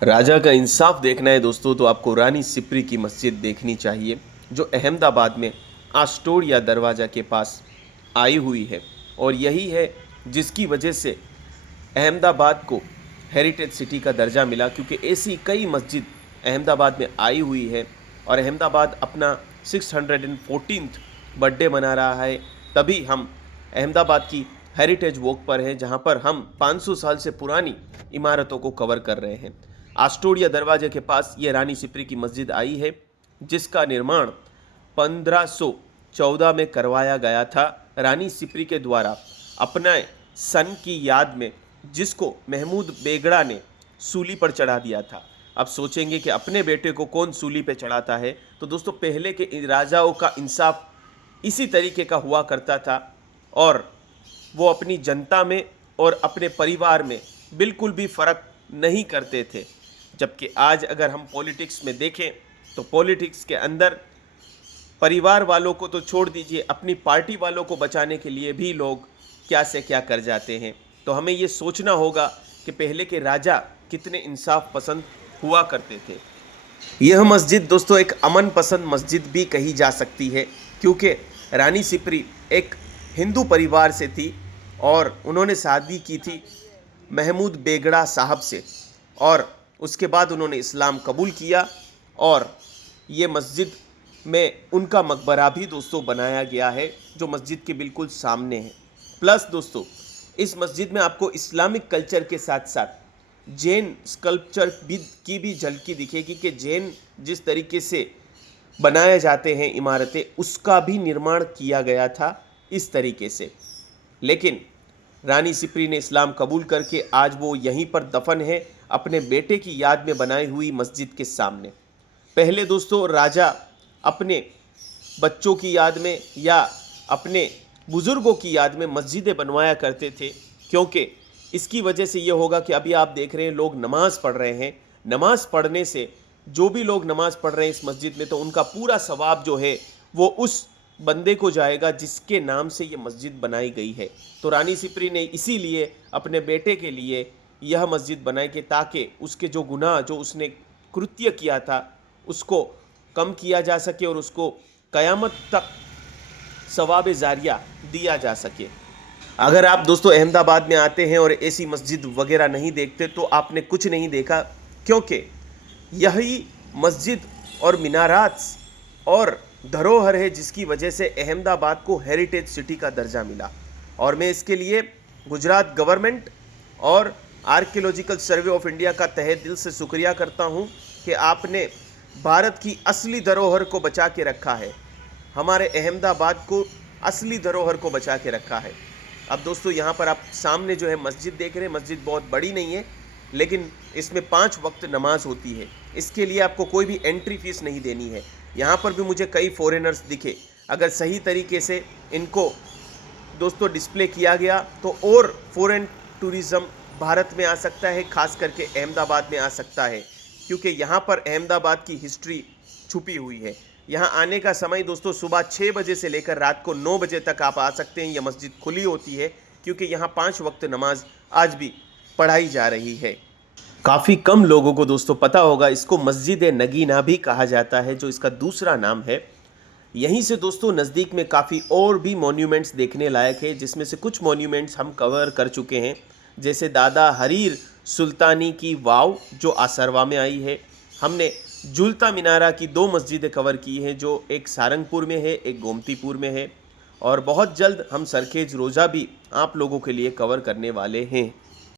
राजा का इंसाफ देखना है दोस्तों तो आपको रानी सिप्री की मस्जिद देखनी चाहिए जो अहमदाबाद में आस्टोरिया दरवाज़ा के पास आई हुई है। और यही है जिसकी वजह से अहमदाबाद को हेरिटेज सिटी का दर्जा मिला, क्योंकि ऐसी कई मस्जिद अहमदाबाद में आई हुई है और अहमदाबाद अपना 614th बर्थडे मना रहा है। तभी हम अहमदाबाद की हेरिटेज वॉक पर हैं, जहां पर हम 500 साल से पुरानी इमारतों को कवर कर रहे हैं। आस्टोरिया दरवाजे के पास ये रानी सिप्री की मस्जिद आई है, जिसका निर्माण 1514 में करवाया गया था रानी सिप्री के द्वारा अपने सन की याद में, जिसको महमूद बेगड़ा ने सूली पर चढ़ा दिया था। अब सोचेंगे कि अपने बेटे को कौन सूली पे चढ़ाता है, तो दोस्तों पहले के राजाओं का इंसाफ इसी तरीके का हुआ करता था और वो अपनी जनता में और अपने परिवार में बिल्कुल भी फ़र्क नहीं करते थे। जबकि आज अगर हम पॉलिटिक्स में देखें तो पॉलिटिक्स के अंदर परिवार वालों को तो छोड़ दीजिए, अपनी पार्टी वालों को बचाने के लिए भी लोग क्या से क्या कर जाते हैं। तो हमें ये सोचना होगा कि पहले के राजा कितने इंसाफ पसंद हुआ करते थे। यह मस्जिद दोस्तों एक अमन पसंद मस्जिद भी कही जा सकती है, क्योंकि रानी सिप्री एक हिंदू परिवार से थी और उन्होंने शादी की थी महमूद बेगड़ा साहब से, और उसके बाद उन्होंने इस्लाम कबूल किया और ये मस्जिद में उनका मकबरा भी दोस्तों बनाया गया है, जो मस्जिद के बिल्कुल सामने है। प्लस दोस्तों इस मस्जिद में आपको इस्लामिक कल्चर के साथ साथ जैन स्कल्पचर की भी झलकी दिखेगी कि जैन जिस तरीके से बनाए जाते हैं इमारतें, उसका भी निर्माण किया गया था इस तरीके से। लेकिन रानी सिप्री ने इस्लाम कबूल करके आज वो यहीं पर दफन है अपने बेटे की याद में बनाई हुई मस्जिद के सामने। पहले दोस्तों राजा अपने बच्चों की याद में या अपने बुज़ुर्गों की याद में मस्जिदें बनवाया करते थे, क्योंकि इसकी वजह से ये होगा कि अभी आप देख रहे हैं लोग नमाज़ पढ़ रहे हैं। नमाज़ पढ़ने से जो भी लोग नमाज़ पढ़ रहे हैं इस मस्जिद में, तो उनका पूरा सवाब जो है वो उस बंदे को जाएगा जिसके नाम से ये मस्जिद बनाई गई है। तो रानी सिप्री ने इसीलिए अपने बेटे के लिए यह मस्जिद बनाई कि ताकि उसके जो गुनाह जो उसने कृत्य किया था उसको कम किया जा सके और उसको क़यामत तक सवाब जारिया दिया जा सके। अगर आप दोस्तों अहमदाबाद में आते हैं और ऐसी मस्जिद वगैरह नहीं देखते तो आपने कुछ नहीं देखा, क्योंकि यही मस्जिद और मीनारात और धरोहर है जिसकी वजह से अहमदाबाद को हेरिटेज सिटी का दर्जा मिला। और मैं इसके लिए गुजरात गवर्नमेंट और आर्कियोलॉजिकल सर्वे ऑफ इंडिया का तहे दिल से शुक्रिया करता हूं कि आपने भारत की असली धरोहर को बचा के रखा है, हमारे अहमदाबाद को असली धरोहर को बचा के रखा है। अब दोस्तों यहाँ पर आप सामने जो है मस्जिद देख रहे हैं, मस्जिद बहुत बड़ी नहीं है, लेकिन इसमें 5 वक्त नमाज होती है। इसके लिए आपको कोई भी एंट्री फीस नहीं देनी है। यहाँ पर भी मुझे कई फॉरेनर्स दिखे। अगर सही तरीके से इनको दोस्तों डिस्प्ले किया गया तो और फॉरेन टूरिज़्म भारत में आ सकता है, खास करके अहमदाबाद में आ सकता है, क्योंकि यहाँ पर अहमदाबाद की हिस्ट्री छुपी हुई है। यहाँ आने का समय दोस्तों सुबह 6 बजे से लेकर रात को 9 बजे तक आप आ सकते हैं। यह मस्जिद खुली होती है क्योंकि यहाँ 5 वक्त नमाज आज भी पढ़ाई जा रही है। काफ़ी कम लोगों को दोस्तों पता होगा, इसको मस्जिद नगीना भी कहा जाता है, जो इसका दूसरा नाम है। यहीं से दोस्तों नज़दीक में काफ़ी और भी मॉन्यूमेंट्स देखने लायक है, जिसमें से कुछ मॉन्यूमेंट्स हम कवर कर चुके हैं, जैसे दादा हरीर सुल्तानी की वाव जो आसरवा में आई है। हमने जुलता मीनारा की 2 मस्जिदें कवर की हैं, जो एक सारंगपुर में है, एक गोमतीपुर में है, और बहुत जल्द हम सरखेज रोज़ा भी आप लोगों के लिए कवर करने वाले हैं।